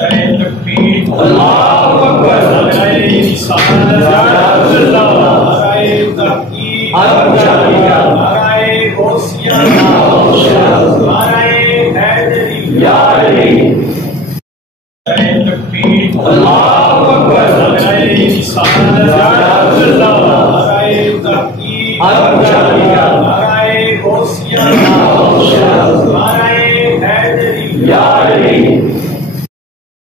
تکبیر اللہ اکبر نعرہ رسالت نعرہ تحقیق نعرہ غوثیہ نعرہ حیدری یا علی تکبیر اللہ اکبر نعرہ رسالت نعرہ تحقیق نعرہ غوثیہ نعرہ حیدری یا علی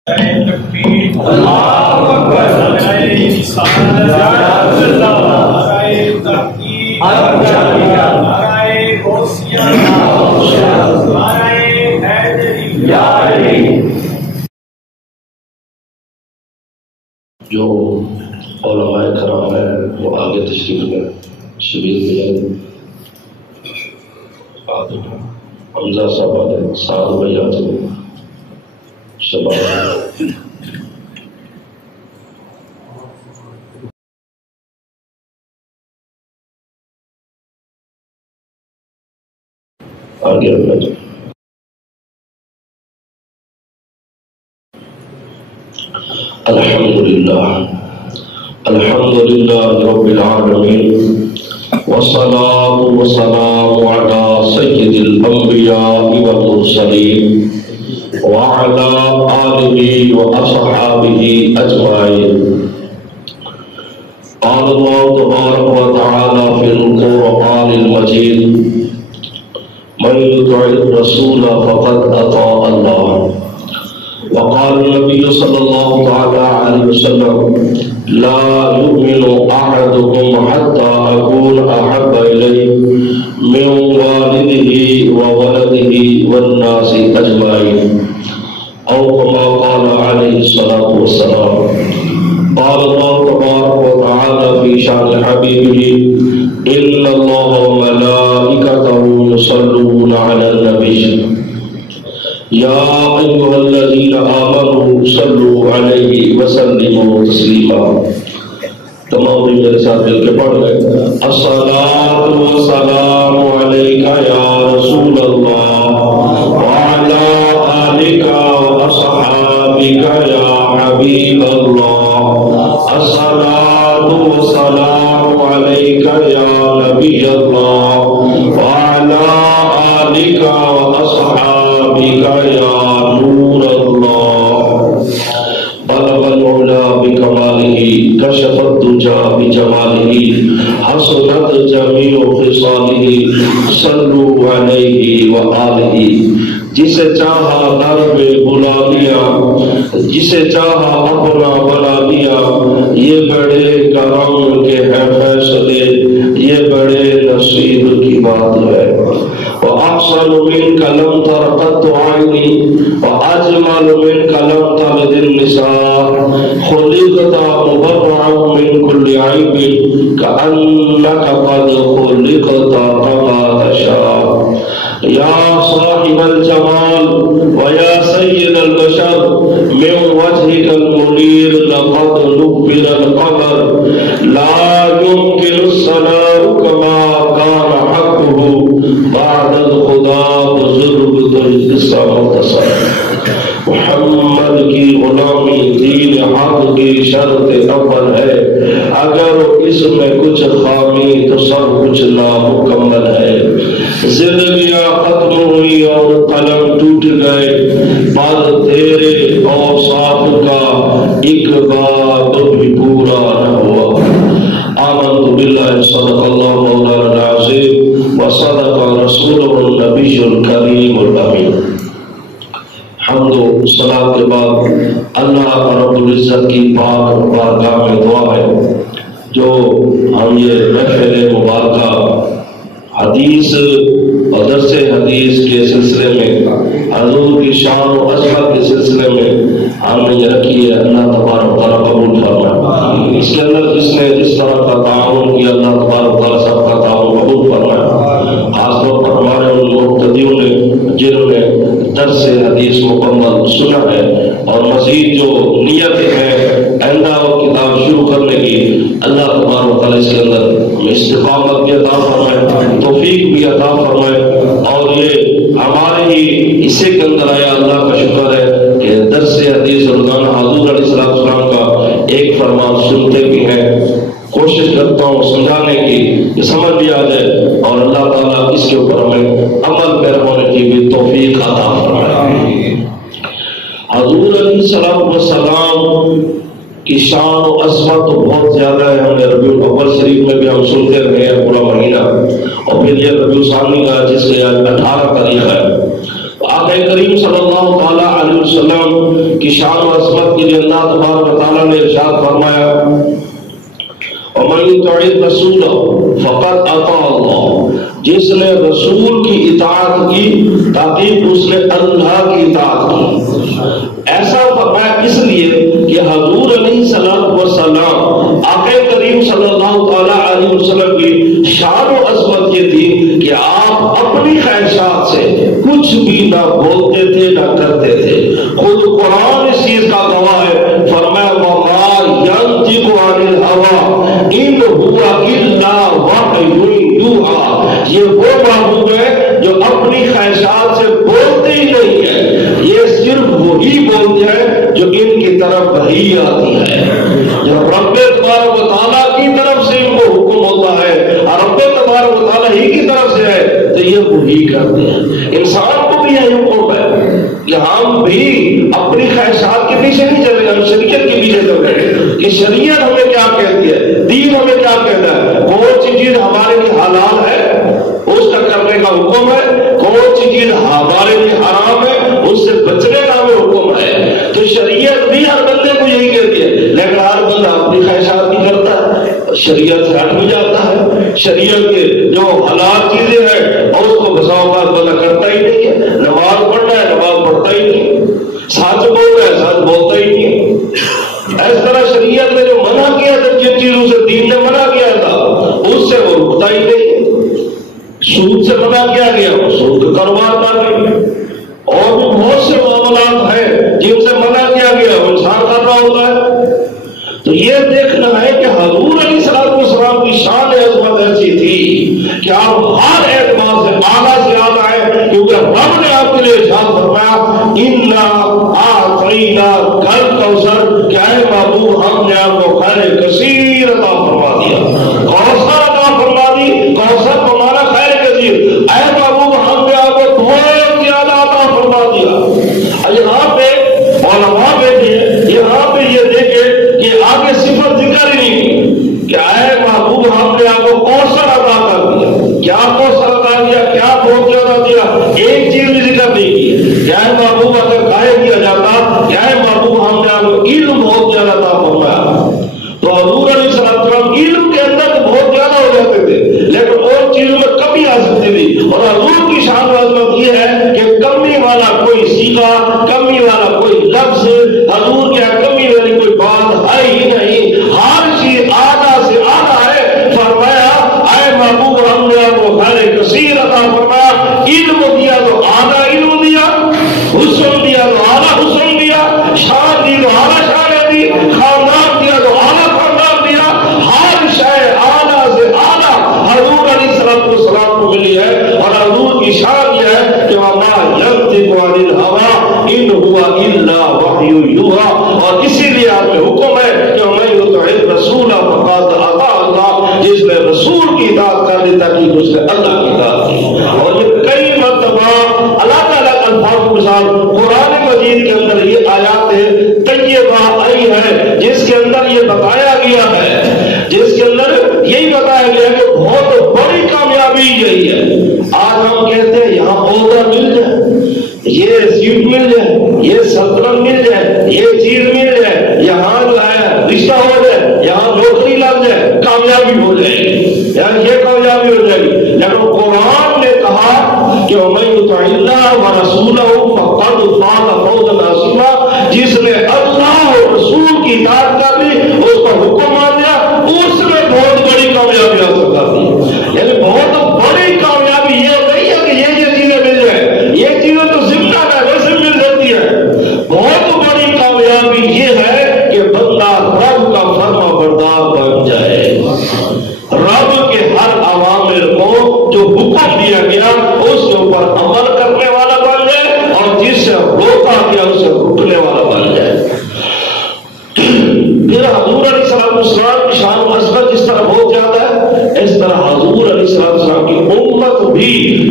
تکبیر اللہ اکبر نعرہ رسالت نعرہ تحقیق نعرہ غوثیہ نعرہ حیدری یا علی۔ جو علماء کرام ہیں وہ آگے تشریف میں شبیر میں جائیں۔ حمزہ صاحب سعد بھیا سے شباب آگے بڑھیں۔ الحمدللہ رب العالمین والصلاة والسلام على سید الانبیاء والمرسلین وعلى آلہ واصحابہ اجمعین۔ قال اللہ تبارک وتعالی فی القرآن المجید من یطع الرسول فقد اطاع اللہ۔ وقال النبي صلى الله تعالى عليه وسلم لا يؤمن أحدكم حتى أكون أحب إليه من والده وولده والناس أجمعين أو كما قال عليه الصلاة والسلام۔ قال الله تبارك وتعالى في شأن حبيبه إن الله وملائكته يصلون على النبي یا ایھا الذین آمنوا صلوا علیہ وسلموا تسلیما۔ تمام بھی میرے ساتھ مل کے پڑھ گئے۔ الصلاۃ والسلام علیک یا رسول اللہ وعلی آلک واصحابک یا حبیب اللہ۔ الصلاۃ والسلام علیک یا نبی اللہ وعلی آلک واصحابک یا نور اللہ۔ بلغ العلا بکمالہ کشف الدجا بجمالہ حسنت جمیع خصالہ صلوا علیہ وآلہ۔ جسے چاہا در پہ بلا لیا، جسے چاہا اپنا بنا لیا، یہ بڑے کرم کے ہیں فیصلے، یہ بڑے نصیب کی بات ہے۔ وَأَحْسَنُ مِنْكَ لَمْ تَرَ قَطُّ عَيْنِي وَأَجْمَلُ مِنْكَ لَمْ تَلِدِ النِّسَاءُ خُلِقْتَ مُبَرَّأً مِنْ كُلِّ عَيْبٍ كَأَنَّكَ قَدْ خُلِقْتَ كَمَا تَشَاءُ۔ یا صاحب الجمال ویا سید البشر من وجهك المنیر لقد نبر القمر لا يمكن الصلاة كما كان حقه بعد الخدا بزرگ تجسا مختصر۔ محمد کی غلامی دین حق کی شرط اول ہے، اگر اس میں کچھ خامی تو سب کچھ نامکمل ہے۔ زندگیاں ختم ہوئی اور قلم ٹوٹ گئے، پر تیرے اوصاف کا ایک باب بھی پورا نہ ہوا۔ آمنت باللہ صدق اللہ مولانا العظیم وصدق رسولہ النبی الکریم الامین۔ حمد و صلاۃ کے بعد اللہ رب العزت کی پاک بارگاہ میں دعا ہے جو ہم یہ محفل مبارکہ حدیث اور درس حدیث کے سلسلے میں، حضور کی شان و عظمت کے سلسلے میں ہم نے یہ رکھی ہے، اللہ تبارک و تعالیٰ قبول فرمائے۔ اس کے اندر جس نے جس طرح کا تعاون کیا، اللہ تبارک و تعالیٰ سب کا تعاون قبول فرمائے۔ خاص طور پر ہمارے ان مقتدیوں نے جنہوں نے درس حدیث مکمل سنا ہے اور مزید جو نیت ہے آئندہ وہ کتاب شروع کرنے کی، اللہ تبارک و تعالیٰ اس کے اندر استقامت بھی عطا فرمائے، توفیق بھی عطا فرمائے، اور یہ ہمارے ہی حصے کے اندر آیا۔ اللہ کا شکر ہے کہ درس حدیث روزانہ حضور علیہ السلام کا ایک فرمان سنتے بھی ہیں، کوشش کرتا ہوں سمجھانے کی کہ سمجھ بھی آ جائے، اور اللہ تعالیٰ اس کے اوپر ہمیں عمل پیرا ہونے کی بھی توفیق عطا فرمائے۔ حضور علیہ السلام کی شان و عظمت تو بہت زیادہ ہے، ہم نے ربیع الاول شریف میں بھی ہم سنتے رہے ہیں پورا مہینہ، اور پھر یہ ربیع ثانی کا جس کے آج 18 تاریخ ہے۔ آقا کریم صلی اللہ تعالیٰ علیہ وسلم کی شان و عظمت کے لیے اللہ تبارک و تعالیٰ نے ارشاد فرمایا وَمَن يُطِعِ الرَّسُولَ فَقَدْ أَطَاعَ اللَّهَ، جس نے رسول کی اطاعت کی تاکہ اس نے اللہ کی اطاعت کی۔ ایسا فرمایا اس لیے کہ حضور علیہ السلام آقا کریم صلی اللہ تعالیٰ علیہ وسلم کی شان و عظمت یہ تھی کہ آپ اپنی خواہشات سے کچھ بھی نہ بولتے تھے نہ کرتے تھے۔ خود قرآن اس چیز کا گواہ ہے، فرمایا وَمَا يَنطِقُ عَنِ الْهَوَىٰ إِنْ هُوَ إِلَّا وَحْيٌ يُوحَىٰ، یہ وہ محبوب ہے جو اپنی خواہشات سے بولتے ہی نہیں ہے، یہ صرف وہی بولتے ہیں جو ان کی طرف وحی آتی ہے۔ جب رب تبارک و تعالیٰ کی طرف سے ان کو حکم ہوتا ہے اور رب تبارک و تعالیٰ ہی کی طرف سے ہے تو یہ وہی کرتے ہیں۔ انسان کو بھی یہ حکم ہے کہ ہم بھی اپنی خواہشات کے پیچھے نہیں چلے، ہم شریعت کے پیچھے چل رہے ہیں کہ شریعت ہمیں کیا کہتی ہے، دین ہمیں کیا کہتا ہے۔ کون سی چیز ہمارے لیے حلال ہے اس کا کرنے کا حکم ہے، کون سی چیز ہمارے لیے حرام ہے اس سے بچنے کا ہمیں حکم ہے۔ تو شریعت بھی ہر بندے کو یہی کہتی ہے، لیکن ہر بندہ اپنی خواہشات کی کرتا ہے، شریعت سے ہٹ بھی جاتا ہے۔ شریعت کے جو حلال چیزیں ہیں اور اس کو بسا اوقات بندہ کرتا ہی نہیں ہے، نماز پڑھنا ہے نماز پڑھتا ہی نہیں، سچ بولنا ہے سچ بولتا ہی نہیں۔ اس طرح شریعت نے جو منع کیا تھا، جن چیزوں سے دین نے منع کیا تھا اس سے وہ رکتا ہی نہیں۔ سود سے منع کیا گیا، وہ سود کا کاروبار کر رہی ہے، اور بھی بہت سے معاملات ہیں جن سے منع کیا گیا وہ انسان کر رہا ہوتا ہے۔ تو یہ دیکھنا ہے کہ حضور علیہ السلام کی شان عظمت ایسی تھی کہ آپ ہر اعتبار سے اعلیٰ سے اعلیٰ ہیں، کیونکہ رب نے آپ کے لیے ارشاد فرمایا اِنَّا أَعْطَيْنَاكَ الْكَوْثَرَ، کہ اے محبوب ہم نے آپ کو خیر کثیر عطا فرما دیا، کوثر عطا فرما دی۔ کوثر کو مانا خیر کثیر، اے محبوب ہم نے آپ کو بہت زیادہ عطا فرما دیا۔ یہاں پہ علماء بیٹھے ہیں، یہاں پہ یہ دیکھیں کہ آگے صفت ذکر ہی نہیں کی کہ اے محبوب ہم نے آپ کو کوثر عطا کر دیا۔ کیا کوثر عطا دیا، کیا بہت زیادہ دیا، ایک چیز بھی ذکر نہیں کی۔ کیا ہے محبوب اگر گائے کیا جاتا، کیا ہے محبوب ہم نے آپ کو علم بہت زیادہ عطا فرمایا۔ تو حضور علیہ السلام علم کے اندر تو بہت زیادہ ہو جاتے تھے، لیکن اور چیزوں میں کمی آ سکتی تھی۔ اور حضور کی شان و عظمت یہ ہے کہ کمی والا کوئی صیغہ، کمی والا کوئی لفظ حضور کے کمی والی کوئی بات ہے ہی نہیں، ہر چیز اعلیٰ سے اعلیٰ ہے۔ فرمایا اے محبوب ہم نے آپ کو خیر کثیر عطا فرمایا، علم دیا تو اعلیٰ علم دیا، حسن دیا تو اعلیٰ حسن دیا، شان دی تو اعلیٰ شان دی، خاندان دیا تو اعلیٰ خاندان دیا، ہر شے اعلیٰ سے اعلیٰ حضور علیہ السلام کو ملی ہے۔ اور حضور کی شان یہ ہے کہ وَمَا يَنطِقُ عَنِ الْهَوَىٰ إِنْ هُوَ إِلَّا وَحْيٌ يُوحَىٰ، اور اسی لیے آپ میں حکم ہے کہ وَمَن يُطِعِ الرَّسُولَ فَقَدْ أَطَاعَ اللَّهَ، جس نے رسول کی اطاعت کر لی تاکہ اس نے اللہ کی اطاعت کی۔ اور یہ کئی مرتبہ اللہ تعالیٰ کا الفاظ کے ساتھ قرآن مجید کے اندر یہ آیات طیبہ آئی ہے جس کے اندر یہ بتایا گیا ہے، جس کے اندر یہی بتایا گیا کہ بہت بڑی کامیابی یہی ہے۔ آج ہم کہتے ہیں یہاں عہدہ مل جائے، یہ سیٹ مل جائے، یہ سلطنت مل جائے، یہ چیز مل جائے، یہاں جو ہے رشتہ ہو جائے، یہاں نوکری لگ جائے، کامیابی ہو جائے گی، یعنی یہ کامیابی ہو جائے گی۔ لیکن قرآن نے کہا کہ وَمَن يُطِعِ اللَّهَ وَرَسُولَهُ فَقَدْ فَازَ فَوْزًا عَظِيمًا، جس نے اللہ اور رسول کی اطاعت کر لی، اس کا حکم مان لیا، اس نے بہت بڑی کامیابی حاصل کر دی۔ یعنی بہت بڑی کامیابی یہ نہیں ہے کہ یہ چیزیں مل جائیں، یہ چیزیں تو زندہ ہے ویسے مل جاتی ہے۔ بہت بڑی کامیابی یہ ہے کہ بندہ رب کا فرما بردار بن جائے، رب کے ہر اوامر کو جو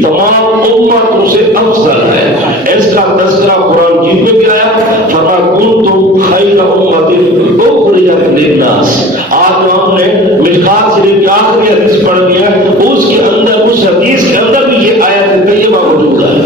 تمام امتوں سے افضل ہے۔ اس کا تذکرہ قرآن مجید میں بھی آیا، فرمایا کنتم خیر امت اخرجت للناس۔ آج ہم نے مشکات شریف کی آخری حدیث پڑھ لیا، اس کے اندر، اس حدیث کے اندر بھی یہ آیت طیبہ موجود ہے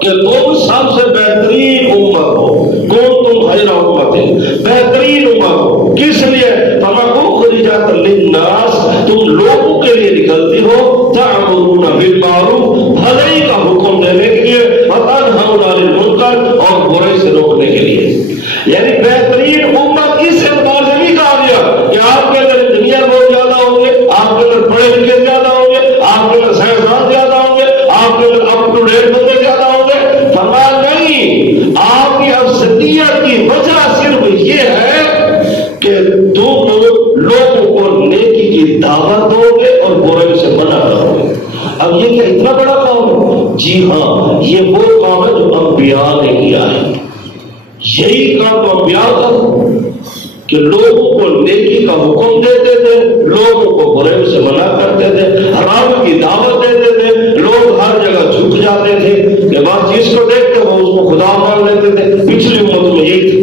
کہ تم سب سے بہترین امت ہو، کنتم خیر امت، بہترین امت ہو۔ کس لیے؟ اخرجت للناس، تم لوگوں کے لیے نکلتی ہو، تعمرون بالمعروف، بھلائی کا حکم دینے کے لیے، وتنہون عن المنکر، اور برائی سے روکنے کے لیے۔ یعنی بہترین امت اس اعتبار سے بھی کہا گیا کہ آپ کے اندر انجینئر بہت زیادہ ہوں گے، آپ کے اندر پڑھے لکھے زیادہ ہوں گے، آپ کے اندر سائنسدان زیادہ ہوں گے، آپ کے اندر اپ ٹو ڈیٹ بندے زیادہ ہوں گے۔ فرمایا نہیں، آپ کی افضلیت کی وجہ صرف یہ ہے کہ تم لوگوں کو نیکی کی دعوت دو گے اور برائی سے منع کرو گے۔ اب یہ کیا اتنا بڑا کام ہے؟ جی ہاں، یہ وہ کام ہے جو انبیاء نے کیا ہے۔ یہی کام تو انبیاء کا کہ لوگوں کو نیکی کا حکم دیتے تھے، لوگوں کو برائی سے منع کرتے تھے، حرام کی دعوت دیتے تھے۔ لوگ ہر جگہ جھک جاتے تھے کہ بس جس کو دیکھتے وہ اس کو خدا مان لیتے تھے۔ پچھلی امتوں میں یہی تھی۔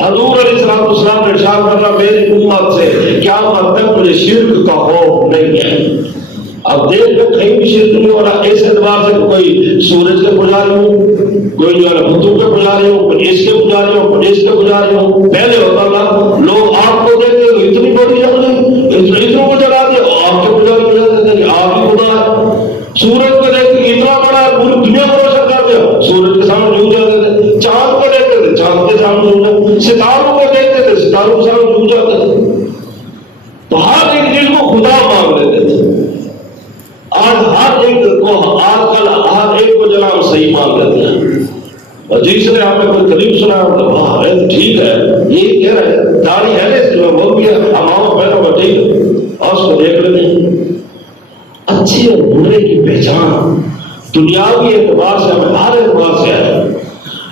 حضور علیہ السلام نے ارشاد فرمایا میری امت سے قیامت تک مجھے شرک کا خوف نہیں ہے۔ اب دیکھ لو کہیں بھی شرک نہیں ہو رہا، اس اعتبار سے کوئی سورج کے پجاری ہوں، کوئی جو ہے بتوں کے پجاری ہوں، کوئی اس کے پجاری ہوں، کوئی اس کے پجاری ہوں۔ پہلے ہوتا تھا لوگ آپ کو دیکھتے تو اتنی بڑی جل گئی، اتنوں کو جلا دیا، آپ کے پجاری ہو جاتے تھے کہ آپ ہی خدا ہے۔ سورج کو دیکھتے اتنا بڑا ہے، پوری دنیا کو روشن کر دیا، سورج کے سامنے جھک جاتے تھے۔ چاند کو دیکھتے تھے، چاند کے سامنے جھک جاتے، ستاروں کو دیکھتے تھے، ستاروں کے سامنے جھک جاتے تھے۔ تو ہر ایک چیز کو خدا مان لیتے تھے۔ آج ہر ایک کو، آج کل ہر ایک کو جناب صحیح مان لیتے ہیں۔ اور تیسرے ہمیں کوئی قریب سنا ہے ٹھیک ہے، یہ کہہ رہے ہیں داڑھی ہے نا اس میں وہ بھی ہے، ہمارا پہنا ہوا ٹھیک ہے، اور اس کو دیکھ لیتے ہیں۔ اچھے اور برے کی پہچان دنیاوی اعتبار سے ہمیں ہر اعتبار سے ہے۔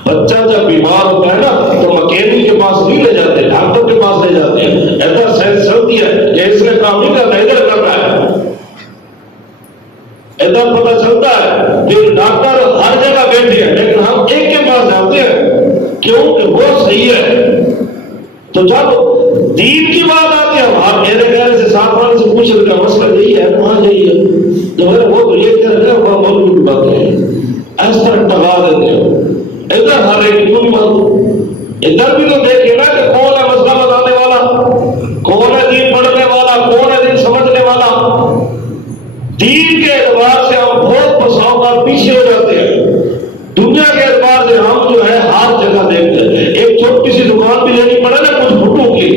بچہ جب بیمار ہوتا ہے نا تو مکینک کے پاس نہیں لے جاتے، ڈاکٹر کے پاس لے جاتے ہیں۔ ایسا سائنس چلتی ہے کہ اس نے کام نہیں کرنا، ادھر کر رہا ہے، ادھر پتہ چلتا ہے۔ پھر ڈاکٹر ہر جگہ بیٹھے ہیں لیکن ہم ایک کے پاس جاتے ہیں کیونکہ وہ صحیح ہے۔ تو جب دین کی بات آتی ہے، آپ میرے گھر سے ساتھ والے سے پوچھ رہے مسئلہ یہی ہے، وہاں یہی ہے، تو وہ تو یہ کہہ رہے ہیں وہ مولوی کی بات ہے، اس طرح ٹگا دیتے ہیں۔ ادھر ہر ایک کوئی بات، ادھر بھی تو دیکھیں نا کہ کون ہے مسئلہ بتانے والا، کون ہے دین پڑھنے والا، کون ہے دین سمجھنے والا۔ دین کے اعتبار سے ہم بہت بساؤ بار پیچھے ہو جاتے ہیں، دنیا کے اعتبار سے ہم جو ہے ہر جگہ دیکھتے ہیں۔ ایک چھوٹی سی دکان بھی لینی پڑے نا کچھ بھٹوں کی،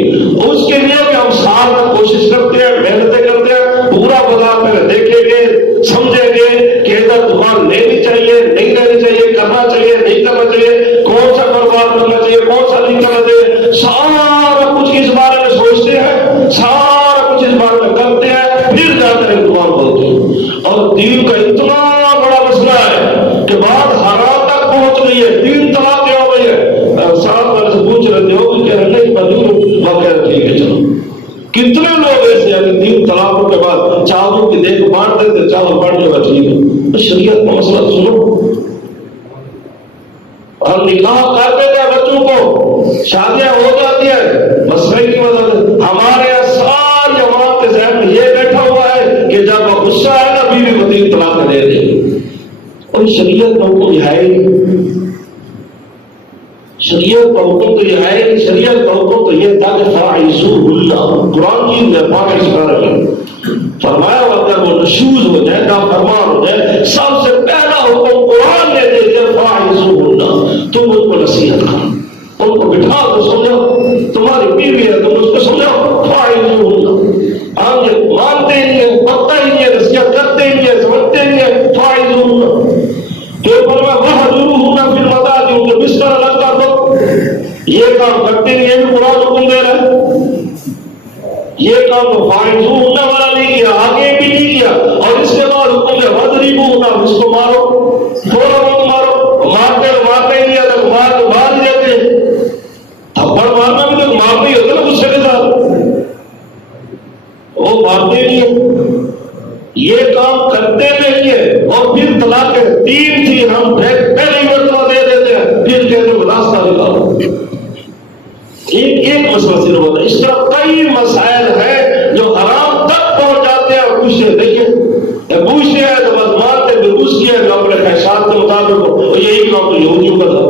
اس کے لیے بھی ہم سال میں کوشش کرتے ہیں، محنتیں کرتے ہیں، پورا بازار میں دیکھیں گے، سمجھیں گے کہ ادھر دکان لینی چاہیے نہیں لینی چاہیے، کرنا چاہیے نہیں کرنا چاہیے، کون سا کاروبار کرنا چاہیے کون سا نہیں کرنا چاہیے، سارا کچھ اس بارے میں سوچتے ہیں، سارا کچھ اس بارے میں کرتے ہیں، پھر جا کر ایک دکان کھولتے ہیں۔ اور دین کا اتنا بڑا مسئلہ ہے کہ بات حرام تک پہنچ گئی ہے، دین طلاق کیا ہو گئی ہے۔ ساتھ والے سے پوچھ رہے ہو کہ کہہ رہے نہیں منظور، وہ کہہ رہے ٹھیک ہے چلو۔ کتنے لوگ ایسے ہیں کہ دین طلاقوں کے بعد چاولوں کی دیکھ بانٹ دیتے، چاول بانٹ لے ٹھیک ہے۔ شریعت کا مسئلہ سنو، ہم نکاح کر دیتے ہیں بچوں کو، شادیاں ہو جاتی ہیں، مسئلے کی وجہ سے ہمارے یہاں ساری عوام کے ذہن میں یہ بیٹھا ہوا ہے کہ جب وہ غصہ ہے نا بیوی کو تین طلاق دے دے۔ اور شریعت کا حکم یہ ہے نہیں، شریعت کا حکم تو یہ ہے نہیں، شریعت کا حکم تو یہ تھا کہ فاعذوہن، قرآن کی میں فاعذ کر رہے ہیں، فرمایا اگر وہ نشوز ہو جائے، نافرمان ہو جائے، سب سے پہلا حکم قرآن نے دے دیا فاعذوہن، تم ان کو نصیحت کرو، ان کو بٹھا تو سمجھاؤ، تمہاری بیوی ہے تم اس کو سمجھاؤ، فاعذوہن۔ ہم یہ مانتے ہی نہیں ہیں، پتہ ہی نہیں ہے، نصیحت کرتے ہی نہیں ہے، سمجھتے ہی نہیں ہے، فاعذوہن۔ پھر فرمایا وَاہْجُرُوهُنَّ فِي الْمَضَاجِعِ، ان کو بستر الگ کر دو۔ یہ کام کرتے نہیں، یہ بھی قرآن حکم دے رہا ہے۔ یہ کام تو فاعذوہن والا نہیں کیا، آگے بھی نہیں کیا، اور اس کے بعد حکم ہے وَاضْرِبُوهُنَّ، اس کو مارو، تھوڑا بہت مارو، مارتے ہی نہیں ہے تو مار ہی دیتے ہیں۔ تھپڑ مارنا بھی تو مارتے ہی ہوتے نا غصے کے ساتھ، وہ مارتے نہیں ہیں، یہ کام کرتے نہیں ہے۔ صلاح کے تین تھی، ہم پہلی مرتبہ دے دیتے ہیں، پھر کہتے ہیں راستہ نکالو. ایک مسئلہ صرف ہوتا ہے. اس طرح کئی مسائل ہیں جو حرام تک پہنچ جاتے ہیں اور پوچھتے دیکھیں پوچھتے ہیں تو بس مانتے بالکل کیا ہے اپنے خیشات کے مطابق. یہی کام تو یہودیوں کا تھا.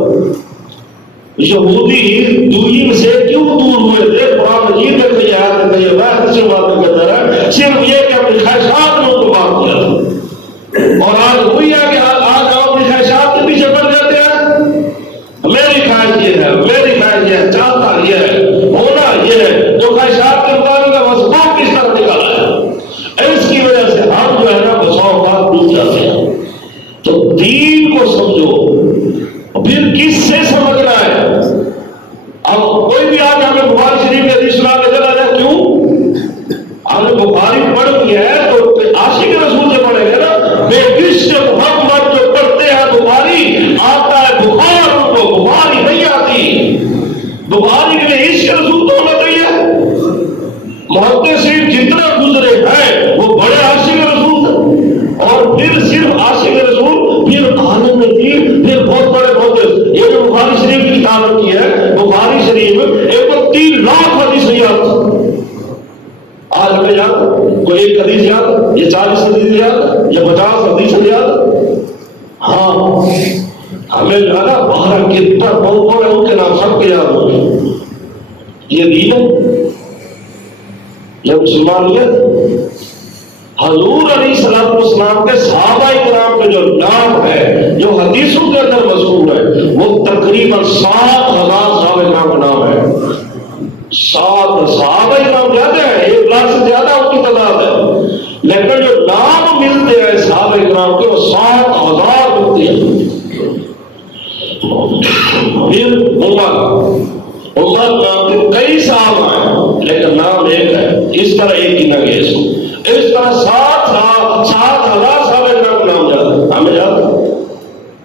یہودی دین سے کیوں دور ہوئے تھے؟ قرآن مجید میں کئی آیات کہی ہے کسی بات میں کہتا ہے صرف یہ کہ اپنی خواہشات نے ان کو بات کیا تھا. اور آج وہی ہے کہ آج آپ اپنی خواہشات کے پیچھے پڑ جاتے ہیں. میری خواہش یہ ہے، میری خواہش یہ ہے، چاہتا یہ ہے، ہونا یہ ہے، جو خواہشات کے مطابق ہے بس وہ کس طرح نکالا ہے. اس کی وجہ سے ہم جو ہے نا بساؤ بات ڈوب جاتے ہیں. تو دین کو سمجھو، پھر کس سے سمجھنا ہے. اب کوئی بھی آج ہمیں بخاری شریف کے حدیث سنا کے چلا جائے، کیوں؟ ہم نے بخاری پڑھ کی ہے تو عاشق رسول سے پڑھیں گے نا. بے عشق محمد جو پڑھتے ہیں بخاری، آتا ہے بخار ان کو، بخاری نہیں آتی. بخاری کے لیے عشق رسول تو ہونا چاہیے. محدثین جتنا گزرے ہیں وہ بڑے عاشق رسول تھے. اور پھر صرف عاشق رسول، پھر عالم دین، پھر بہت بڑے محدث. یہ جو بخاری شریف کی کتاب رکھی ہے، بخاری شریف 3 لاکھ حدیث یاد. آج ہمیں یاد کوئی ایک حدیث یاد، یہ 40 حدیث یاد، یا 50 حدیث یاد. ہاں ہمیں جو ہے نا باہر کتنا بہت بڑے ان کے نام سب کے یاد ہوں گے. یہ دین ہے، یہ مسلمانیت. حضور علیہ الصلوۃ والسلام کے صحابہ کرام کے جو نام ہے جو حدیثوں کے اندر مذکور ہے وہ تقریباً 7,000 صحابہ کرام کا نام ہے. 7 صحابہ کرام زیادہ ہیں، 1 لاکھ سے زیادہ ان کی تعداد ہے. لیکن جو نام ملتے ہیں صحابہ کرام کے وہ 7,000 ملتے ہیں. پھر عمر نام کے کئی صحابہ ہیں لیکن نام ایک ہے. اس طرح ایک کی نہ گیس، اس طرح 7,000 صحابہ کرام کا نام یاد ہمیں یاد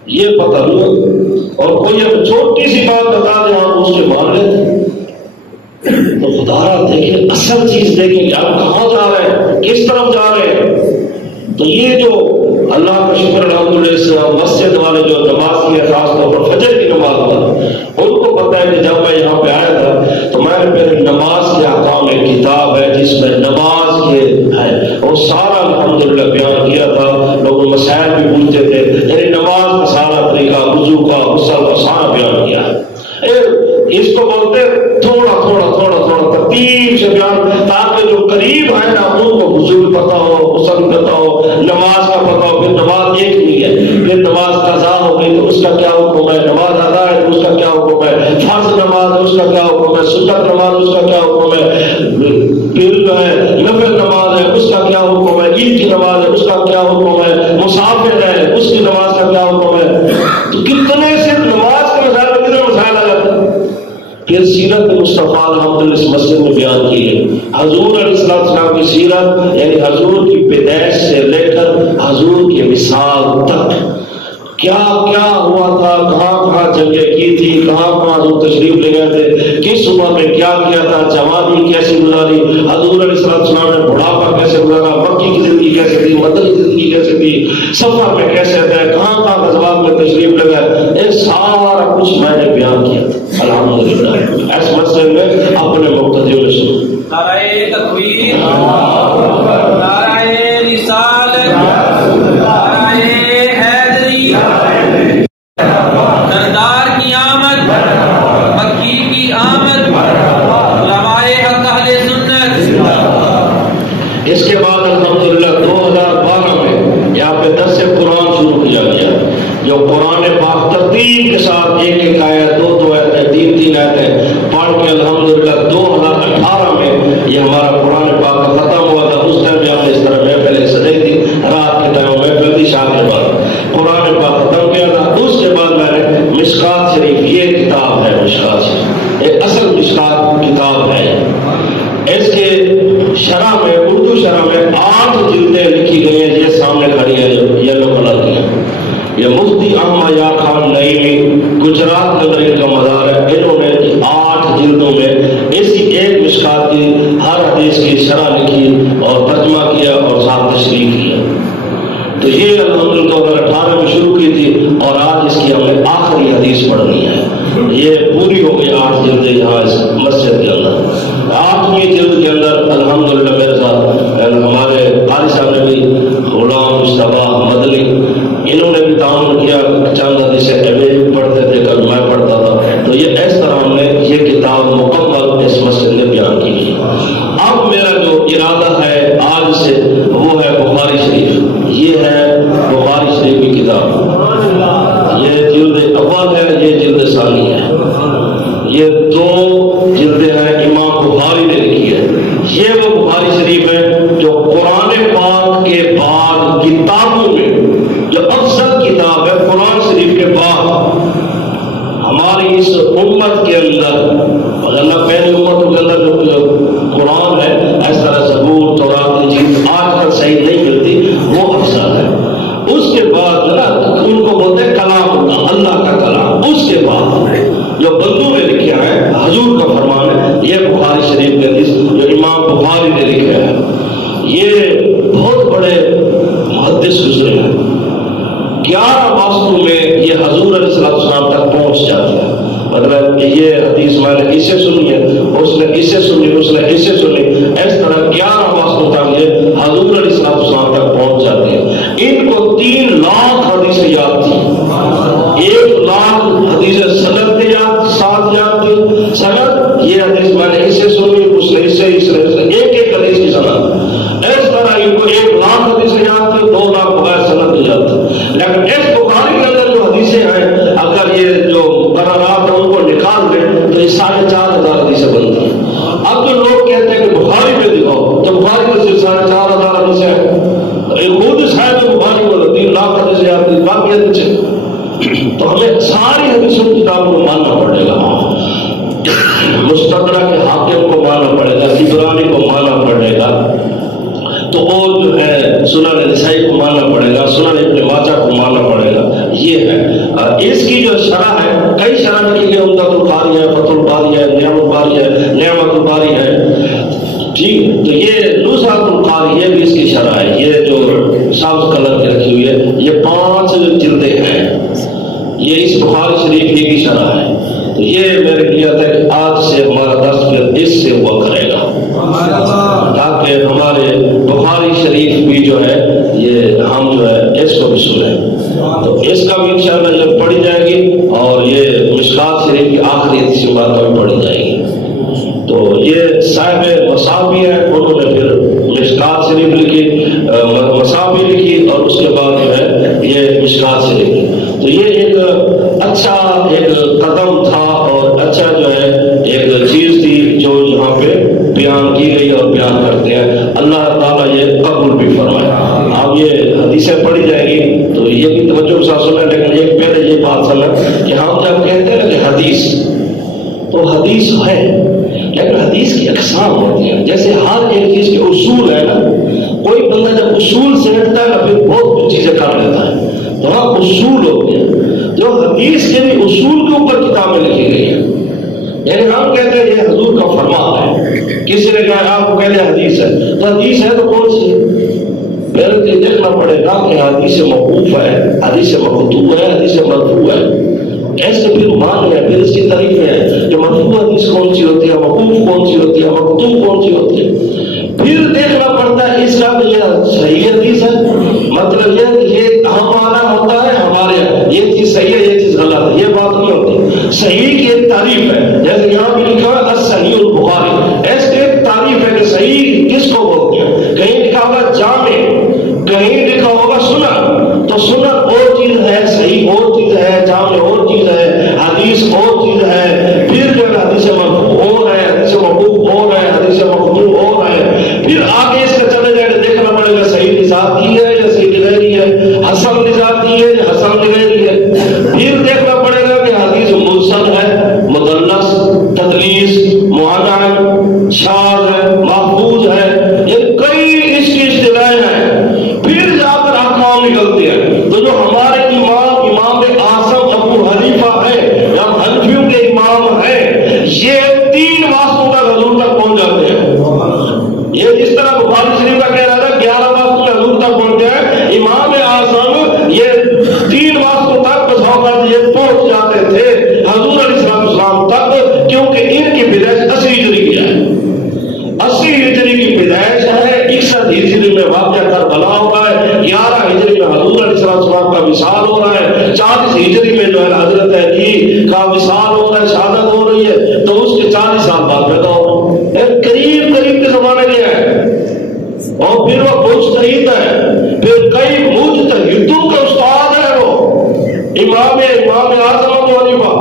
یہ پتہ نہیں. اور کوئی اب چھوٹی سی بات بتا دیں ہم اس کے مان لیتے. تو خدا را دیکھیں، اصل چیز دیکھیں کہ آپ کہاں جا رہے ہیں، کس طرف جا رہے ہیں. تو یہ جو اللہ کا شکر الحمدللہ مسجد والے جو نماز کی ہے، خاص طور پر فجر کی نماز پر، ان کو پتہ ہے کہ جب میں یہاں پہ آیا تھا تو میں نے پہلے نماز کے احکام ایک کتاب ہے جس میں نماز کے ہے وہ سارا الحمدللہ بیان کیا تھا. لوگ مسائل بھی پوچھتے تھے، یعنی نماز کا سارا طریقہ، وضو کا، غسل کا سارا بیان کیا ہے. اس کو بولتے تھوڑا تھوڑا تھوڑا تھوڑا ترتیب سے بیان، تاکہ جو قریب ہے نا ان کو وضو بھی پتا ہو، غسل بھی پتا ہو، نماز کا پتا ہو. پھر نماز ایک نہیں ہے، پھر نماز قضا ہو گئی تو اس کا کیا حکم ہے، نماز ادا ہے تو اس کا کیا حکم ہے، فرض نماز ہے اس کا کیا حکم ہے، سنت نماز اس کا کیا حکم ہے، پھر جو ہے نفل نماز ہے اس کا کیا حکم ہے، عید کی نماز ہے اس کا کیا حکم ہے، مسافر ہے اس کی نماز کا کیا حکم ہے. تو کتنے صرف نماز کے مسائل میں کتنے مسائل آ جاتے ہیں. پھر سیرت مصطفیٰ الحمدللہ اس مسجد میں بیان کی ہے. حضور علیہ السلام کی سیرت یعنی حضور کی پیدائش سے لے کر حضور کی وصال تک کیا کیا ہوا تھا، کہاں کہاں جنگیں کی تھی، کہاں کہاں حضور تشریف لے گئے تھے، کس عمر میں کیا کیا تھا، جوانی کیسے گزاری، حضور علیہ السلام نے بڑھاپا کیسے گزارا، مکی کی زندگی کیسے تھی، مدنی زندگی کیسے تھی، سفر میں کیسے تھے، کہاں کہاں غزوات میں تشریف لے گئے، یہ سارا کچھ میں نے بیان کیا تھا الحمدللہ. اس مسئلے میں اپنے مقتدیوں میں سنو. نعرہ تکبیر، نعرہ رسالت، نعرہ حیدری، سردار کی آمد، مکی کی آمد، علماء حق اہل سنت. اس کے بعد الحمدللہ 2012 میں یہاں پہ 10 سے قرآن شروع کیا گیا، جو قرآن پاک ترتیب کے ساتھ ایک ایک آیت، 2 آیتیں، 3 آیتیں پڑھ کے الحمدللہ 2018 میں یہ ہمارا قرآن پاک کا ختم ہوا تھا. اس ٹائم بھی ہم نے اس طرح محفلیں سجائی تھی، رات کے ٹائم محفل تھی، شام کے بعد قرآن پاک ختم کیا تھا. اس کے بعد میں نے مشکات شریف، یہ کتاب ہے مشکات شریف، ایک اصل مشکات کتاب ہے. اس کے شرح میں، اردو شرح میں 8 جلدیں لکھی گئی ہیں، یہ سامنے کھڑی ہیں یلو کلر کی. یہ مفتی احمد یار خان نعیمی گجرات نگر ان کا مزار ہے. انہوں نے 8 جلدوں میں اسی ایک مشکات کی ہر حدیث کی شرح لکھی اور ترجمہ کیا اور ساتھ تشریح کیا. تو یہ الحمدللہ 2018 آخری حدیث پڑھنی ہے. یہ پوری ہو گئی 8 جلدیں یہاں اس مسجد کے اندر. 8ویں جلد کے اندر الحمدللہ میرے ساتھ ہمارے قاری صاحب نے بھی غلام مصطفیٰ مدنی انہوں نے بھی تعاون کیا. چند حدیثیں بھی پڑھتے تھے, کبھی میں پڑھتا تھا. تو یہ اس طرح ہم نے یہ کتاب مکمل اس مسجد میں بیان کی. اب میرا جو ارادہ ہے آج سے وہ ہے بخاری شریف. یہ ہے بخاری شریف کی کتاب. یہ جلد اول ہے, یہ جلد ثانی ہے. یہ 2 جلدیں ہیں امام بخاری نے لکھی ہے. یہ وہ بخاری شریف ہے جو قرآن پاک کے بعد کتابوں میں جو افضل کتاب ہے. قرآن شریف کے بعد ہماری اس امت کے اندر, اللہ پہلی امتوں کے اندر جو قرآن ہے اس طرح زبور تورات انجیل آج کل صحیح نہیں ملتی, وہ افضل ہے. اس کے بعد نا ان کو بولتے ہیں کلام اللہ, اللہ کا کلام. اس کے بعد جو بندوں نے لکھا ہے حضور کا فرمان ہے, یہ بخاری شریف کے حدیث جو امام بخاری نے لکھا ہے. یہ بہت بڑے محدث گزرے ہیں. 11 واسطوں میں یہ حضور علیہ السلام تک پہنچ جاتے ہیں. مطلب یہ حدیث میں نے اسے سنی ہے, اس نے اسے سنی, اس نے اسے سنی, اس طرح 11 واسطوں تک یہ حضور علیہ السلام تک پہنچ جاتے ہیں. ان کو 3 لاکھ حدیثیں یاد تھی. 1 لاکھ حدیثیں سند کے ساتھ یاد تھی. سند یہ حدیث میں نے اسے سنی, اس نے اسے, اس نے ایک حدیث کی سند. اس طرح ان کو 1 لاکھ حدیثیں یاد تھی, 2 لاکھ بغیر سند کی یاد تھی. لیکن اس بخاری کے اندر جو حدیثیں ہیں, اگر یہ جو مقررات ہیں ان کو نکال دیں تو یہ 4,500 حدیثیں بنتی ہیں. اب جو لوگ کہتے ہیں کہ بخاری پہ دکھاؤ, تو بخاری میں صرف 4,500 حدیثیں ہیں. خود صاحب بخاری کو 3 لاکھ حدیثیں یاد تھی, باقی حدیثیں. تو ہمیں ساری حدیثوں کی کتابوں کو ماننا پڑے گا. مستدرک کے حاکم کو ماننا پڑے گا, طبرانی کو ماننا پڑے گا, تو اور جو ہے سنن نسائی کو ماننا پڑے گا, سنن ابن ماجہ کو ماننا پڑے گا. یہ ہے اس کی جو شرح ہے, کئی شرح لکھی گئی, عمدۃ القاری ہے, فتح الباری ہے, نعم الباری ہے, نعمت الباری ہے. ٹھیک, تو یہ نزہۃ القاری یہ بھی اس کی شرح ہے. یہ جو سبز کلر کی رکھی ہوئی ہے, یہ 5 جلدیں ہیں. یہ اس بخاری شریف کی شرح ہے. تو یہ میرے لیے تھا کہ آج سے ہمارا درس پھر اس سے ہوا کرے گا, تاکہ ہمارے بخاری شریف بھی جو ہے یہ ہم جو ہے اس کو بھی سنیں. تو اس کا بھی انشاءاللہ جب پڑھی جائے گی, اور یہ مشکات شریف کی آخری حدیث بات بھی پڑھی جائے گی. تو یہ صاحب مصابی ہے, انہوں نے پھر مشکات شریف لکھی, مصابی لکھی, اور اس کے بعد جو ہے یہ مشکات شریف لکھی. تو یہ ایک اچھا ایک قدم تھا, اور اچھا جو ہے ایک چیز تھی جو یہاں پہ بیان کی گئی اور بیان کرتے ہیں. اللہ تعالیٰ یہ قبول بھی فرمائے. اب یہ حدیثیں پڑھی جائیں گی تو یہ بھی توجہ کے ساتھ سنیں. لیکن ایک پہلے یہ بات سمجھ کہ ہم جب کہتے ہیں کہ حدیث, تو حدیث ہے, لیکن حدیث کی اقسام ہوتی ہیں. جیسے ہر ایک چیز کے اصول ہے نا, کوئی بندہ جب اصول سے ہٹتا ہے نا پھر بہت کچھ چیزیں کر لیتا ہے. تو ہاں اصول ہوتے ہیں, جو حدیث کے بھی اصول کے اوپر کتابیں لکھی گئی ہیں. یعنی ہم کہتے ہیں یہ حضور کا فرمان ہے, کسی نے کہا آپ کو کہتے ہیں حدیث ہے, تو حدیث ہے تو کون سی ہے؟ پہلے یہ دیکھنا پڑے گا کہ حدیث موقوف ہے, حدیث مقطوع ہے, حدیث مرفوع ہے. ایسے پھر مان ہے, پھر اس کی تعریفیں ہیں کہ مرفوع حدیث کون سی ہوتی ہے, موقوف کون سی ہوتی ہے, مقطوع کون سی ہوتی ہے. پھر دیکھنا پڑتا ہے اس کا کہ یہ صحیح حدیث ہے, مطلب یہ ہمارا ہوتا ہے, ہمارے یہ چیز صحیح ہے, یہ چیز غلط ہے, یہ بات نہیں ہوتی. صحیح کی ایک تعریف ہے, جیسے یہاں بھی لکھا ہے الصحیح البخاری, اس کی ایک تعریف ہے کہ صحیح کس کو بولتے ہیں. کہیں لکھا ہوگا جامع, کہیں لکھا ہوگا سنن, تو سنن اور چیز ہے, صحیح اور چیز ہے, جامع اور چیز ہے, حدیث اور چیز ہے. پھر جو حدیث مرفوع اور ہے, حدیث موقوف اور ہے, حدیث مقطوع اور ہے. پھر آگے اس کا چلے جائے کہ دیکھنا پڑے گا صحیح ذاتی ہے یا صحیح غیری ہے, حسن ذاتی ہے یا حسن غیری ہے. پھر دیکھنا پڑے گا کہ حدیث مرسل ہے, مدلس, تدلیس, معانع, شاذ ہے, محفوظ ہے. یہ کئی اس کی اصطلاحیں ہیں. پھر جا کر احکام نکلتے ہیں. تو جو ہمارے امام اعظم ابو حنیفہ ہے یا حنفیوں کے امام ہیں, یہ 3 واسطوں تک حضور تک پہنچ جاتے ہیں. یہ جس طرح بخاری شریف کا کہہ رہا تھا 11 واسطوں تک حضور تک پہنچے ہیں, امام اعظم یہ 3 واسطوں تک یہ پہنچ جاتے میں واقعہ کربلا ہو رہا ہے، 11 ہجری میں حضور علیہ السلام کا وصال ہو رہا ہے، 40 ہجری میں جو ہے حضرت علی کا وصال ہو رہا ہے، شہادت ہو رہی ہے، تو اس کے 40 سال بعد پیدا ہو رہا ہے، قریب قریب کے زمانے میں ہے، اور پھر وہ مجتہد ہے، پھر کئی مجتہدوں کا استاد ہے، وہ امام اعظم ابو حنیفہ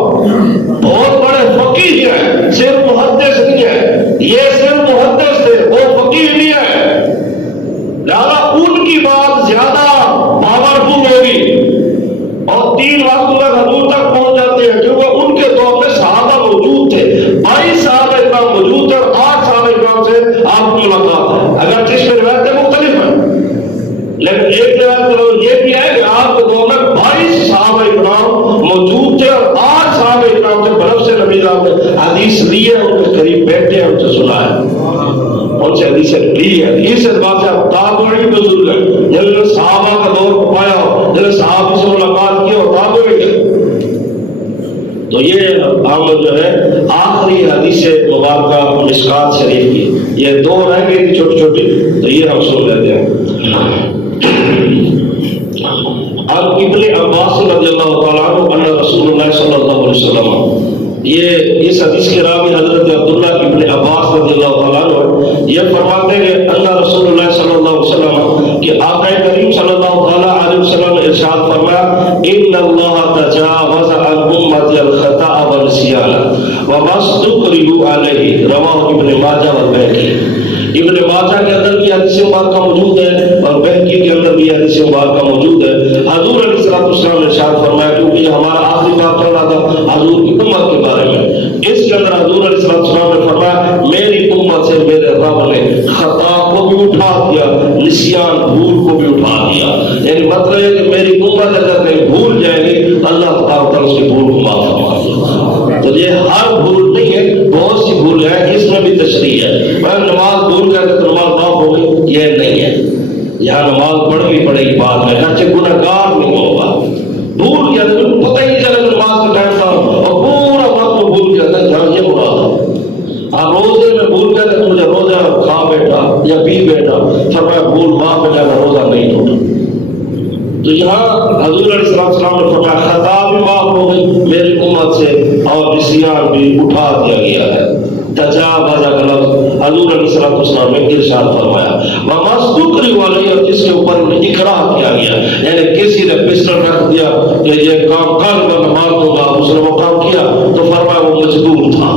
بہت بڑے فقیہ ہیں، صرف محدث نہیں ہے، یہ صرف محدث تھے، وہ فقیہ نہیں ہے، لہذا ان کی بات زیادہ پاورفل ہوگی اور 3 وقت تک حضور تک پہنچ جاتے ہیں، کیونکہ ان کے دور میں صحابہ موجود تھے، 22 صحابہ اکرام موجود تھے اور 8 صحابہ اکرام سے آپ کی ملاقات ہے، اگر جس میں روایتیں مختلف ہیں، لیکن ایک روایت یہ بھی ہے کہ آپ کے دور میں 22 صحابہ اکرام موجود تھے اور 8 صحابہ اکرام سے برف سے نبی صاحب نے حدیث لی ہے، ان کے قریب بیٹھے ہیں، ان سے سنا ہے، ان سے حدیثیں لی ہے، اس بات سے آپ تابعی بزرگ ہیں، جنہوں نے صحابہ کا دور کو پایا ہو، جنہوں نے صحابہ سے ملاقات کی ہو، تابعی ہے۔ تو یہ ہم جو ہے آخری حدیث مبارکہ مشکات شریف کی، یہ 2 رہ گئی تھی چھوٹی چھوٹی، تو یہ ہم سن لیتے ہیں۔ ابن عباس رضی اللہ تعالیٰ عنہ ان رسول اللہ صلی اللہ علیہ وسلم، یہ اس حدیث کے راوی حضرت عبداللہ ابن عباس رضی اللہ تعالیٰ عنہ یہ فرماتے ہیں ان رسول اللہ صلی اللہ علیہ وسلم کہ آقا کریم صلی اللہ علیہ وسلم نے ارشاد فرمایا ان اللہ تجاوز عن امتی الخطأ والنسیان وما استكرهوا علیہ، رواہ ابن ماجہ والبیہقی۔ ابن ماجہ کے اندر بھی حدیث مبارکہ موجود ہے اور بہقی کے اندر بھی حدیث مبارکہ موجود ہے۔ حضور علیہ السلام نے ارشاد فرمایا، کیونکہ یہ ہمارا آخری بات چل رہا تھا حضور کی امت کے بارے میں، اس کے اندر حضور علیہ السلام نے فرمایا میری امت سے میرے رب نے خطا کو بھی اٹھا دیا، نسیان بھول کو بھی اٹھا دیا، یعنی مطلب ہے کہ میری امت اگر کہیں بھول جائے گی اللہ تعالیٰ اس کی بھول کو معاف فرما دے۔ تو یہ ہر بھول نہیں ہے، بہت سی بھول ہے، اس میں بھی تشریح ہے، میں نماز بھول گیا تو نماز معاف ہو گئی، یہ نہیں ہے، یہاں نماز پڑھنی پڑے گی بعد میں، اگرچہ گنہگار نہیں ہوگا، بھول گیا تو پتہ ہی نہیں چلا کہ نماز کا ٹائم تھا اور پورا وقت میں بھول گیا تھا، جہاں یہ مراد ہے۔ آپ روزے میں بھول گیا کہ مجھے روزہ کھا بیٹھا یا پی بیٹھا، فرمایا بھول معاف ہو جائے گا، روزہ نہیں ٹوٹا۔ تو یہاں حضور علیہ السلام نے فرمایا خطا بھی معاف ہو گئی میری امت سے اور نسیان بھی اٹھا دیا گیا ہے۔ تجاوز کا لفظ حضور علیہ السلام نے ارشاد فرمایا وما استكرهوا علیہ، اور جس کے اوپر انہیں اکراہ کیا گیا، یعنی کسی نے پسٹل رکھ دیا کہ یہ کام کر میں مار دوں گا، اس نے وہ کام کیا تو فرمایا وہ مجبور تھا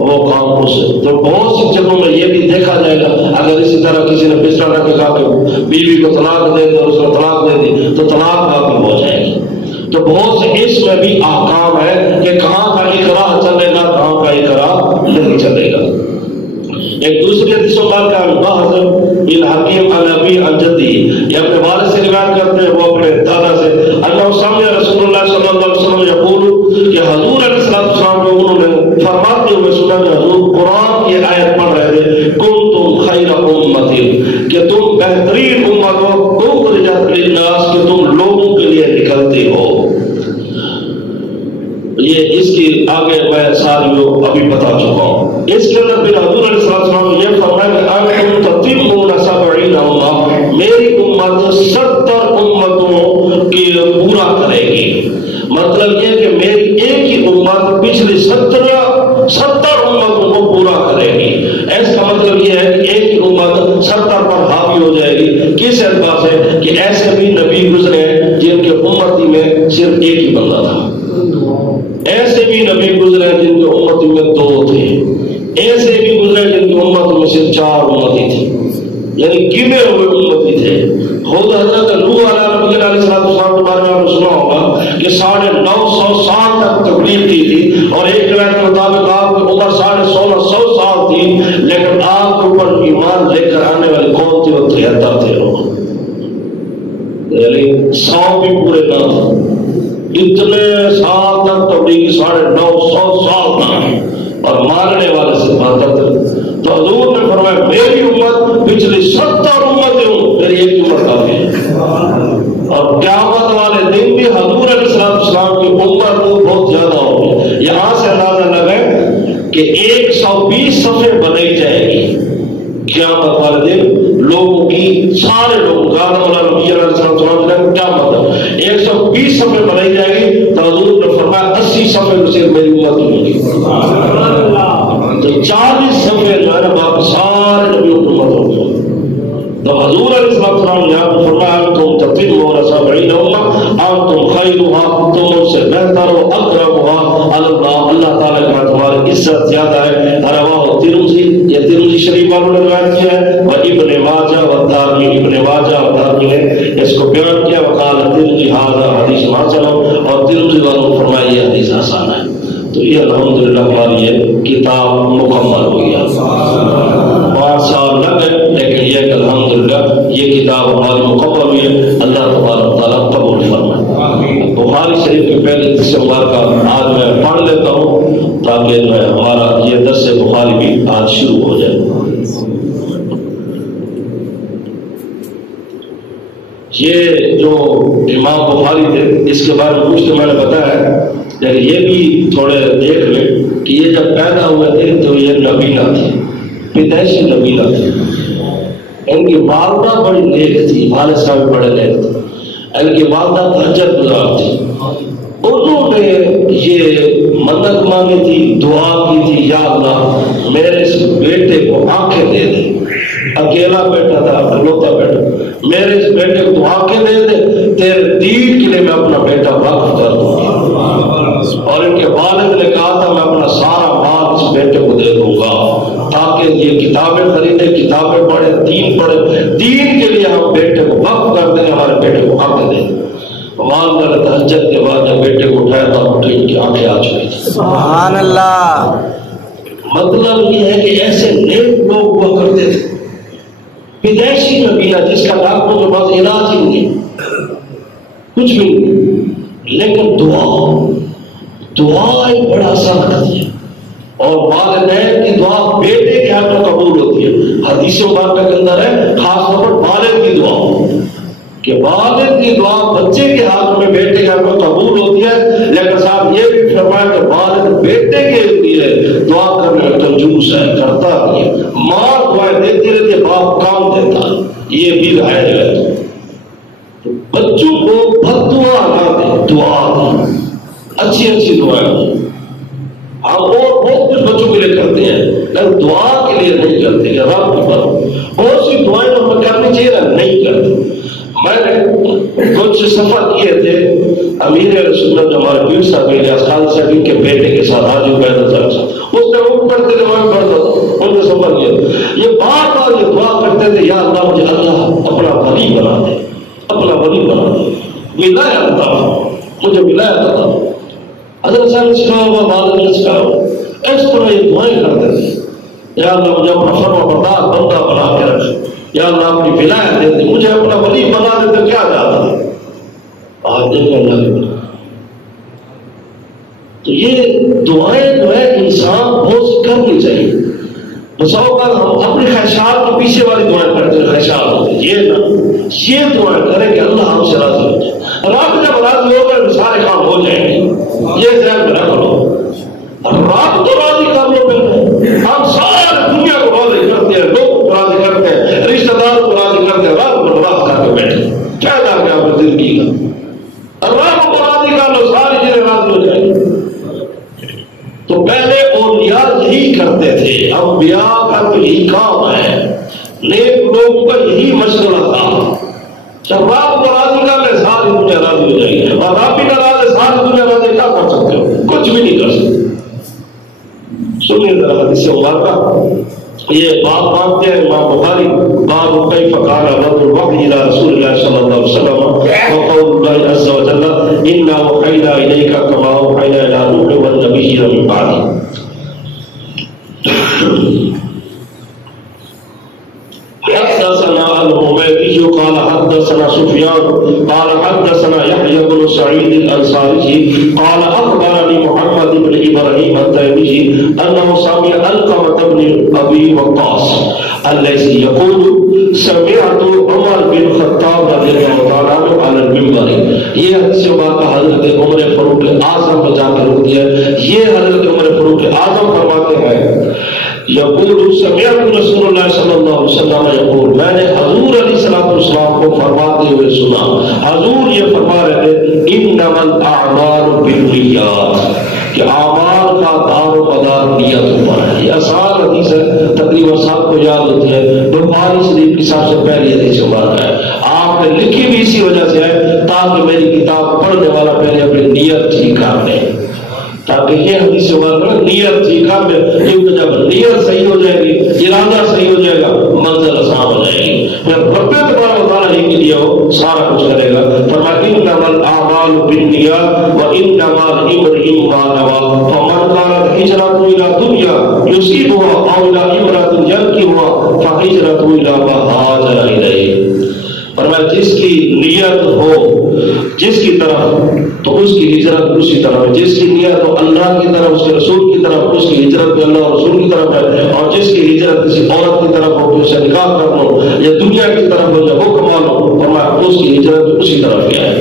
وہ کام اس سے۔ تو بہت سی جگہوں میں یہ بھی دیکھا جائے گا، اگر اسی طرح کسی نے پسٹل رکھ کے کہا کہ بیوی کو طلاق دے دے اور اس کو طلاق دے دی تو طلاق واقع ہو جائے گی۔ تو بہت سے اس میں بھی احکام ہے کہ کہاں کا اکراہ چلے گا، کہاں کا اکراہ نہیں چلے گا۔ ایک دوسری حدیث مبارکہ بحث بن حکیم عن ابی عن جدی، یہ اپنے والد سے روایت کرتے ہیں، وہ اپنے دادا سے، انہ سمع رسول اللہ صلی اللہ علیہ وسلم یقول، کہ حضور علیہ السلام کو انہوں نے فرماتے ہوئے سنا کہ حضور قرآن کی آیت پڑھ رہے تھے کنتم خیر امت، کہ تم بہترین امت ہو، اخرجت للناس، کہ تم لوگوں کے لیے نکلتے ہو۔ یہ اس کی آگے میں ساری ابھی بتا چکا ہوں۔ اس کے اندر پھر حضور علیہ السلام نے یہ فرمایا کہ انتم تتمون 70 امہ، میری امت 70 امتوں کی پورا کرے گی۔ مطلب یہ کہ میری ایک ہی امت پچھلی 70 امتوں کو پورا کرے گی۔ اس کا مطلب یہ ہے کہ ایک ہی امت 70 پر حاوی ہو جائے گی۔ کس اعتبار سے کہ ایسے بھی نبی گزرے جن کے امتی میں صرف ایک ہی بندہ تھا، ایسے بھی نبی گزرے جن کے امتی میں 2 تھے، ایسے بھی گزرے جن کی امت میں صرف 4 امتی تھی، یعنی گنے ہوئے امتی تھے۔ خود حضرت نوح علیہ السلام کے بارے میں آپ نے سنا ہوگا کہ 950 سال تک تبلیغ کی تھی، اور ایک روایت کے مطابق آپ کی عمر 1650 سال تھی، لیکن آپ کے اوپر ایمان لے کر آنے والے کون تھے؟ وہ 73 تھے لوگ، یعنی 100 بھی پورے نہ تھے۔ اتنے سال تک تبلیغ 950 سال تک، اور ماننے والے سے 72۔ تو حضور نے فرمایا میری امت پچھلی 70 امتیں ہوں، میری ایک امت کافی ہے۔ اور قیامت والے دن بھی حضور علیہ السلام کی امت بہت زیادہ ہوگی۔ یہاں سے اندازہ لگائیں کہ 120 صفحے بنائی جائے گی قیامت والے دن لوگوں کی سارے لوگوں کا آدم علیہ السلام کیا مطلب 120 صفحے بنائی جائے گی تو حضور نے فرمایا 80 صفحے میں صرف میری امت ہوگی، تو 40 صفحے جو ہے نا باقی سارے نبیوں کی امت ہوگی۔ تو حضور علیہ السلام نے آپ کو فرمایا تم تتبعون 70 امة انتم خیرها، تم ان سے بہتر ہو، اکرمها علی اللہ، اللہ تعالیٰ کا تمہاری عزت زیادہ ہے۔ رواہ ترمذی، یہ ترمذی شریف والوں نے روایت کیا ہے، و ابن ماجہ و دارمی، ابن ماجہ و دارمی نے اس کو بیان کیا، وقال ترمذی ھذا حدیث حسن، اور ترمذی والوں نے فرمایا یہ حدیث حسن ہے۔ تو یہ الحمدللہ ہماری یہ کتاب مکمل ہو گیا، 5 سال لگے لیکن یہ الحمدللہ یہ کتاب ہماری مکمل ہوئی ہے، اللہ تبارک تعالیٰ قبول فرمائے۔ بخاری شریف کے پہلے درس مبارکہ آج میں پڑھ لیتا ہوں تاکہ جو ہے ہمارا یہ درس بخاری بھی آج شروع ہو جائے۔ یہ جو امام بخاری تھے اس کے بارے میں کچھ تو میں نے بتایا، لیکن یہ بھی تھوڑے دیکھ لیں کہ یہ جب پیدا ہوئے تھے تو یہ نبینا تھے، پیدائشی نبینا تھے۔ ان کی والدہ بڑی نیک تھی، والد صاحب بڑے نیک تھے، ان کی والدہ تہجد گزار تھی۔ انہوں نے یہ منت مانگی تھی، دعا کی تھی، یا اللہ میرے اس بیٹے کو آنکھیں دے دے، اکیلا بیٹا تھا، اکلوتا بیٹا، میرے اس بیٹے کو تو آنکھیں دے دے، تیرے دین کے لیے میں اپنا بیٹا وقف کر دوں گا۔ اور ان کے والد نے کہا تھا میں اپنا سارا مال اس بیٹے کو دے دوں گا تاکہ یہ کتابیں خریدے، کتابیں پڑھے، دین پڑھے، دین کے لیے ہم بیٹے کو وقف کر دیں، ہمارے بیٹے کو حق دیں۔ والدہ نے تہجد کے بعد جب بیٹے کو اٹھایا تب اٹھے ان کی آنکھیں آ چکی تھی۔ سبحان اللہ۔ مطلب یہ ہے کہ ایسے نیک لوگ ہوا کرتے تھے، پیدائشی نبینا جس کا ڈاکٹر کے پاس علاج ہی نہیں، کچھ بھی نہیں، لیکن دعا ایک بڑا اثر رکھتی ہے، اور والدین کی دعا بیٹے کے حق میں قبول ہوتی ہے۔ حدیث مبارکہ کے اندر ہے خاص طور پر والد کی دعا، کہ والد کی دعا بچے کے ہاتھ میں بیٹے کے ہاتھ میں قبول ہوتی ہے، لیکن صاحب یہ بھی فرمایا کہ والد بیٹے کے لیے دعا کرنے میں کنجوس ہے، کرتا نہیں ہے، ماں دعائیں دیتی رہتی ہے، باپ کام دیتا ہے، یہ بھی ظاہر ہے۔ تو بچوں کو بد دعا نہ دیں، دعا دیں، اچھی اچھی دعائیں دیں۔ ہم اور بہت کچھ بچوں کے لیے کرتے ہیں لیکن دعا کے لیے نہیں کرتے کہ رب کی پر بہت سی دعائیں ہمیں کرنی چاہیے نہیں کرتے۔ میں نے کچھ سفر کیے تھے، امیر سنت ہمارے پیر صاحب الیاس خان صاحب کے بیٹے کے ساتھ حاجی عبید صاحب اس نے وہ پڑھتے تھے، میں پڑھتا تھا، ان نے سفر کیا، یہ بار بار یہ دعا کرتے تھے، یا اللہ مجھے اللہ اپنا ولی بنا دے، اپنا ولی بنا دے، ولایت عطا مجھے ولایت عطا۔ حضرت صاحب نے سکھایا ہوا، والد نے سکھایا ہوا، اس طرح یہ دعائیں کرتے تھے، یا اللہ مجھے اپنا فرما بردار بندہ بنا کے رکھ، یا اللہ اپنی ولایت دے دے، مجھے اپنا ولی بنا دے تو کیا جاتا ہے۔ آج دیکھیں اللہ کی بنا، تو یہ دعائیں جو ہے انسان بہت سی کرنی چاہیے۔ بسا اوقات ہم اپنے خواہشات کے پیچھے والی دعائیں کرتے ہیں، خواہشات ہوتے ہیں، یہ نہ، یہ دعائیں کریں کہ اللہ ہم سے راضی ہو جائے۔ رب جب راضی ہو گئے سارے کام ہو جائیں گے، یہ ذہن میں رکھ لو۔ رب تو راضی کر لو، پھر ہم سارے دنیا کو راضی کرتے ہیں، لوگ کو راضی کرتے ہیں، رشتہ دار کو راضی کرتے ہیں، رب کو راضی کر کے بیٹھے کیا جا کے آپ کی زندگی کا رب کو راضی کر لو، ساری چیزیں راضی ہو جائیں گی۔ تو پہلے اولیاء یہی کرتے تھے، انبیاء کا تو یہی کام ہے، نیک لوگوں کا یہی مشغلہ تھا۔ جب رب کو راضی کر لے ساری دنیا راضی ہو جائے گی، اور رب بھی نہ راضی ساری دنیا راضی، کیا کر سکتے ہو؟ کچھ بھی نہیں کر سکتے۔ سنیے ذرا حدیث مبارکہ، یہ بات مانتے ہیں امام بخاری، باب کیف کان رد الوحی الی رسول اللہ صلی اللہ علیہ وسلم وقول اللہ عز وجل انا اوحینا الیک کما اوحینا الی نوح والنبیین من بعدہ۔ حدثنا الحمیدی قال حدثنا سفیان قال حدثنا یحیی بن سعید الانصاری قال اخبرني محمد بن ابراہیم التیمی انه سمع علقمة بن ابی وقاص الذي يقول سمعت عمر بن خطاب رضی اللہ تعالی عنہ على المنبر۔ یہ حدیث بات حضرت عمر فاروق اعظم کو جا کے رک دیا، یہ حضرت عمر فاروق اعظم فرماتے ہیں یقول سمعت رسول اللہ صلی اللہ علیہ وسلم یقول، میں نے حضور علیہ السلام کو فرماتے ہوئے سنا، حضور یہ فرما رہے تھے انما الاعمال بالنیات، کہ اعمال کا دار و مدار نیت پر ہے۔ یہ آسان حدیث ہے، تقریباً سب کو یاد ہوتی ہے، بخاری شریف کی سب سے پہلی حدیث مبارکہ ہے۔ آپ نے لکھی بھی اسی وجہ سے ہے تاکہ میری کتاب پڑھنے والا پہلے اپنی نیت ٹھیک کر لے، تاکہ یہ حدیث مبارکہ نیت ٹھیک کر لے، کیونکہ جب نیت صحیح ہو جائے گی، ارادہ صحیح ہو جائے گا، منزل آسان ہو جائے گی، پھر رب تبارک و تعالیٰ ہی کے لیے وہ سارا کچھ کرے گا۔ فرمایا انما الاعمال بالنیات وانما لامرئ ما نوى، فمن كانت هجرته الى دنیا يصيبها او الى امرأة ينكحها فهجرته الى ما هاجر اليه۔ فرمایا جس کی نیت ہو جس کی طرف تو اس کی ہجرت اسی طرف ہے، جس کی نیت ہو اللہ کی طرف، اس کے رسول کی طرف، اس کی ہجرت بھی اللہ اور رسول کی طرف ہے، اور جس کی ہجرت کسی عورت کی طرف ہو کہ اسے نکاح کر لو، یا دنیا کی طرف ہو یا وہ کما لو، فرمایا اس کی ہجرت اسی طرف ہی ہے۔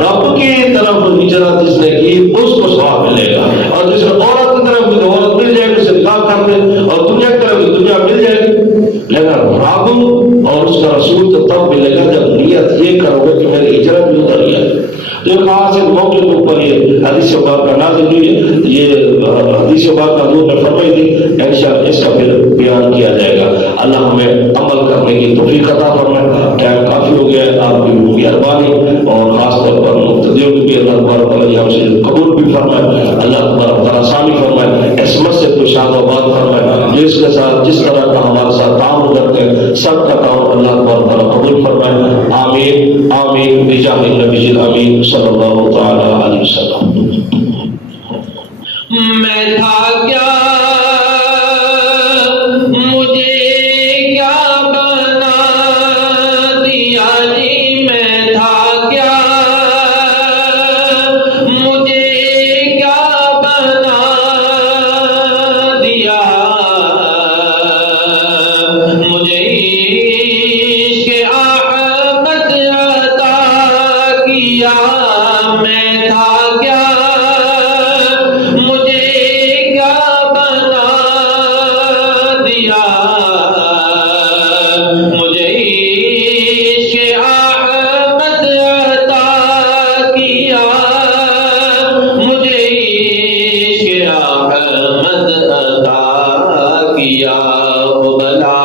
رب کی طرف ہجرت جس نے کی اس کو ثواب ملے گا، اور جس نے عورت کی طرف کی عورت مل جائے گی، اسے نکاح کر دے، اور دنیا کی طرف دنیا مل جائے گی، لیکن رب اور اس کا رسول تو تب ملے گا جب نیت یہ کرو گے کہ میری ہجرت بھی ادھر ہی ہے۔ جو خاص ایک موقع کے اوپر یہ حدیث مبارکہ نازل ہوئی ہے، یہ حدیث مبارکہ حضور نے فرمائی تھی، انشاءاللہ اس کا پھر بیان کیا جائے گا۔ اللہ ہمیں عمل کرنے کی توفیق عطا فرمائے۔ ٹائم کافی ہو گیا ہے، آپ کی مہربانی اور خاص طور پر مقتدیوں کی بھی اللہ تبارک و تعالیٰ ہم سے قبول بھی فرمائے، اللہ تبارک و تعالیٰ آسانی فرمائے، اس مسجد کو شاد و آباد فرمائے، جس کے ساتھ جس طرح کا ہمارے ساتھ تعاون کرتے ہیں سب کا تعاون اللہ تبارک و تعالیٰ قبول فرمائے۔ آمین آمین بجاہ النبی الامین صلی اللہ تعالی علیہ وسلم۔ میں تھا کیا مجھے کیا بنا دیا جی، میں تھا کیا مجھے کیا بنا دیا، مجھے عشق احمد عطا کیا، میں تھا کیا مجھے کیا بنا دیا، مجھے عشق احمد عطا کیا، مجھے عشق احمد عطا کیا، وہ بلا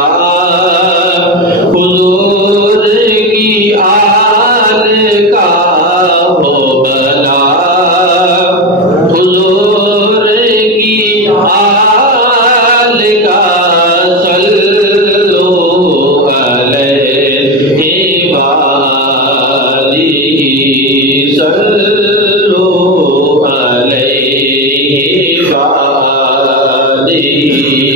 حضور کی آل کا، وہ بلا حضور کی آل کا، صلو علیہ عبادی، صلو علیہ عبادی۔